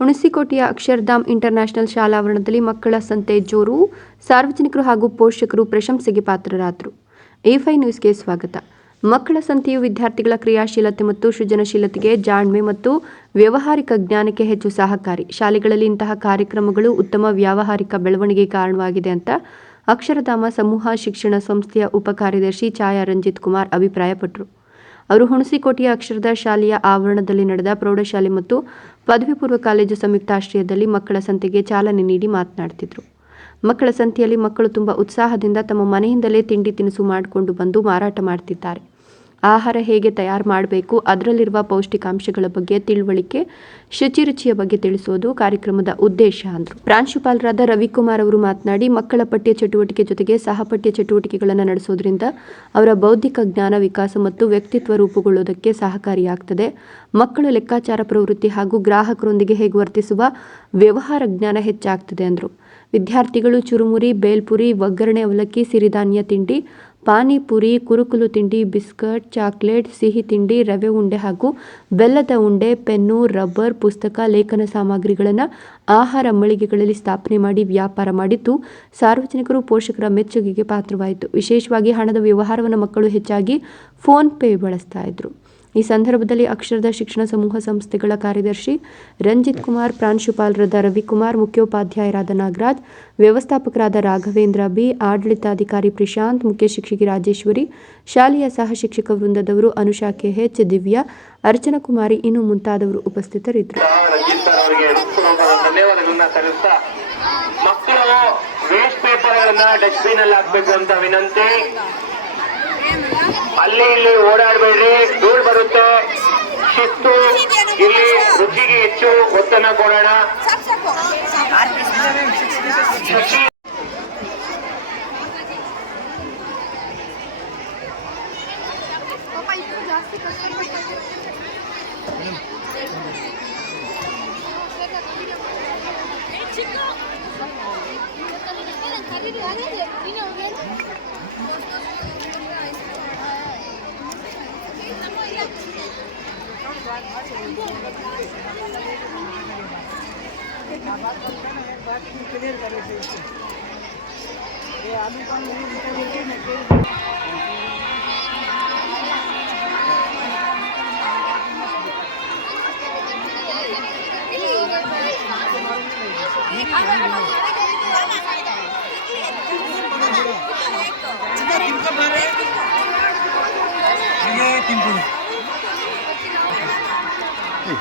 ಹುಣಸಿಕೋಟೆಯ Akshardham international ಶಾಲಾವರಣದಲ್ಲಿ ಮಕ್ಕಳ ಸಂತೆ ಜೋರು. ಸಾರ್ವಜನಿಕರು ಹಾಗೂ ಪೋಷಕರು ಪ್ರಶಂಸೆಗೆ ಪಾತ್ರರಾದರು. A5 ನ್ಯೂಸ್ಗೆ ಸ್ವಾಗತ. ಮಕ್ಕಳ ಸಂತೆಯು ವಿದ್ಯಾರ್ಥಿಗಳ ಕ್ರಿಯಾಶೀಲತೆ ಮತ್ತು ಸೃಜನಶೀಲತೆಗೆ, ಜಾಣ್ಮೆ ಮತ್ತು ವ್ಯಾವಹಾರಿಕ ಜ್ಞಾನಕ್ಕೆ ಹೆಚ್ಚು ಸಹಕಾರಿ. ಶಾಲೆಗಳಲ್ಲಿ ಇಂತಹ ಕಾರ್ಯಕ್ರಮಗಳು ಉತ್ತಮ ವ್ಯಾವಹಾರಿಕ ಬೆಳವಣಿಗೆಗೆ ಕಾರಣವಾಗಿದೆ ಅಂತ ಅಕ್ಷರಧಾಮ ಸಮೂಹ ಶಿಕ್ಷಣ ಸಂಸ್ಥೆಯ ಉಪ ಕಾರ್ಯದರ್ಶಿ ಛಾಯಾ ರಂಜಿತ್ ಕುಮಾರ್ ಅಭಿಪ್ರಾಯಪಟ್ಟರು. ಅವರು ಹುಣಸಿಕೋಟೆಯ ಅಕ್ಷರದ ಶಾಲೆಯ ಆವರಣದಲ್ಲಿ ನಡೆದ ಪ್ರೌಢಶಾಲೆ ಮತ್ತು ಪದವಿ ಪೂರ್ವ ಕಾಲೇಜು ಸಂಯುಕ್ತಾಶ್ರಯದಲ್ಲಿ ಮಕ್ಕಳ ಸಂತೆಗೆ ಚಾಲನೆ ನೀಡಿ ಮಾತನಾಡುತ್ತಿದ್ದರು. ಮಕ್ಕಳ ಸಂತೆಯಲ್ಲಿ ಮಕ್ಕಳು ತುಂಬ ಉತ್ಸಾಹದಿಂದ ತಮ್ಮ ಮನೆಯಿಂದಲೇ ತಿಂಡಿ ತಿನಿಸು ಮಾಡಿಕೊಂಡು ಬಂದು ಮಾರಾಟ ಮಾಡ್ತಿದ್ದಾರೆ. ಆಹಾರ ಹೇಗೆ ತಯಾರು ಮಾಡಬೇಕು, ಅದರಲ್ಲಿರುವ ಪೌಷ್ಟಿಕಾಂಶಗಳ ಬಗ್ಗೆ ತಿಳುವಳಿಕೆ, ಶುಚಿರುಚಿಯ ಬಗ್ಗೆ ತಿಳಿಸೋದು ಕಾರ್ಯಕ್ರಮದ ಉದ್ದೇಶ ಅಂದರು. ಪ್ರಾಂಶುಪಾಲರಾದ ರವಿಕುಮಾರ್ ಅವರು ಮಾತನಾಡಿ, ಮಕ್ಕಳ ಪಠ್ಯ ಚಟುವಟಿಕೆ ಜೊತೆಗೆ ಸಹಪಠ್ಯ ಚಟುವಟಿಕೆಗಳನ್ನು ನಡೆಸೋದ್ರಿಂದ ಅವರ ಬೌದ್ಧಿಕ ಜ್ಞಾನ ವಿಕಾಸ ಮತ್ತು ವ್ಯಕ್ತಿತ್ವ ರೂಪುಗೊಳ್ಳುವುದಕ್ಕೆ ಸಹಕಾರಿಯಾಗ್ತದೆ. ಮಕ್ಕಳು ಲೆಕ್ಕಾಚಾರ ಪ್ರವೃತ್ತಿ ಹಾಗೂ ಗ್ರಾಹಕರೊಂದಿಗೆ ಹೇಗೆ ವರ್ತಿಸುವ ವ್ಯವಹಾರ ಜ್ಞಾನ ಹೆಚ್ಚಾಗ್ತದೆ ಅಂದರು. ವಿದ್ಯಾರ್ಥಿಗಳು ಚುರುಮುರಿ, ಬೇಲ್ಪುರಿ, ಒಗ್ಗರಣೆ ಅವಲಕ್ಕಿ, ಸಿರಿಧಾನ್ಯ ತಿಂಡಿ, ಪಾನಿಪುರಿ, ಕುರುಕುಲು ತಿಂಡಿ, ಬಿಸ್ಕಟ್, ಚಾಕ್ಲೇಟ್, ಸಿಹಿ ತಿಂಡಿ, ರವೆ ಉಂಡೆ ಹಾಗೂ ಬೆಲ್ಲದ ಉಂಡೆ, ಪೆನ್ನು, ರಬ್ಬರ್, ಪುಸ್ತಕ, ಲೇಖನ ಸಾಮಗ್ರಿಗಳನ್ನು ಆಹಾರ ಮಳಿಗೆಗಳಲ್ಲಿ ಸ್ಥಾಪನೆ ಮಾಡಿ ವ್ಯಾಪಾರ ಮಾಡಿದ್ದು ಸಾರ್ವಜನಿಕರು ಪೋಷಕರ ಮೆಚ್ಚುಗೆಗೆ ಪಾತ್ರವಾಯಿತು. ವಿಶೇಷವಾಗಿ ಹಣದ ವ್ಯವಹಾರವನ್ನು ಮಕ್ಕಳು ಹೆಚ್ಚಾಗಿ ಫೋನ್ ಪೇ ಬಳಸ್ತಾ ಇದ್ರು. ಈ ಸಂದರ್ಭದಲ್ಲಿ ಅಕ್ಷರದ ಶಿಕ್ಷಣ ಸಮೂಹ ಸಂಸ್ಥೆಗಳ ಕಾರ್ಯದರ್ಶಿ ರಂಜಿತ್ ಕುಮಾರ್, ಪ್ರಾಂಶುಪಾಲರಾದ ರವಿಕುಮಾರ್, ಮುಖ್ಯೋಪಾಧ್ಯಾಯರಾದ ನಾಗರಾಜ್, ವ್ಯವಸ್ಥಾಪಕರಾದ ರಾಘವೇಂದ್ರ ಬಿ, ಆಡಳಿತಾಧಿಕಾರಿ ಪ್ರಶಾಂತ್, ಮುಖ್ಯ ಶಿಕ್ಷಕಿ ರಾಜೇಶ್ವರಿ, ಶಾಲೆಯ ಸಹ ಶಿಕ್ಷಕ ವೃಂದದವರು ಅನುಷಾ KH, ದಿವ್ಯಾ, ಅರ್ಚನಾ ಕುಮಾರಿ ಇನ್ನು ಮುಂತಾದವರು ಉಪಸ್ಥಿತರಿದ್ದರು. ಮಕ್ಕಳು ವೇಸ್ಟ್ ಪೇಪರ್ಗಳನ್ನ ಡಸ್ಟ್ಬಿನ್ ಅಲ್ಲಿ ಹಾಕ್ಬೇಕು ಅಂತ ವಿನಂತಿ. ಅಲ್ಲಿ ಇಲ್ಲಿ ಓಡಾಡಬೇಡ್ರಿ, ಧೂಳು ಬರುತ್ತೆ. ಶಿಸ್ತು, ಇಲ್ಲಿ ರುಚಿಗೆ ಹೆಚ್ಚು ಒತ್ತನ್ನು ಕೊಡೋಣ.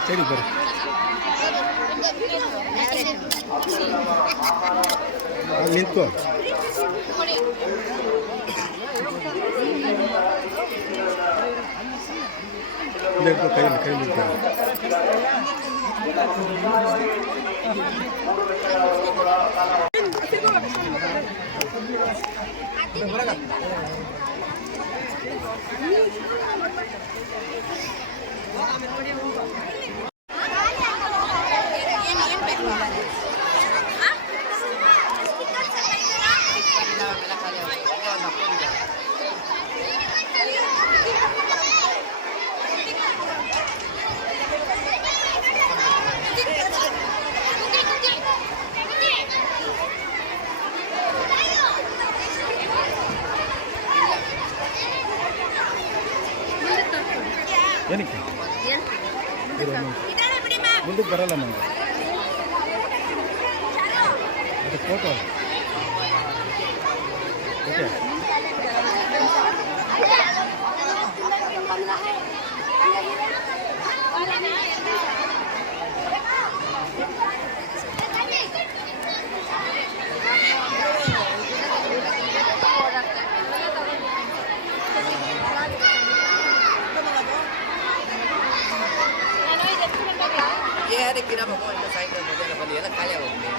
ಸರಿ ಬರ್ರಿ ನಿಂತ್ಕೋ. ಕೈ ನಿಂತ್ಕೊ. ಏನಕ್ಕೆ ಮುಂದಕ್ಕೆ ಬರಲ್ಲ ನನಗೆ ಅದು ಫೋಟೋ. ಓಕೆ ಅದಕ್ಕೆ ಸಾಯಂಕಾಲ ಮಧ್ಯಾಹ್ನ ಬಂದು ಎಲ್ಲ ಖಾಲಿ ಆಗೋಗ್ತದೆ.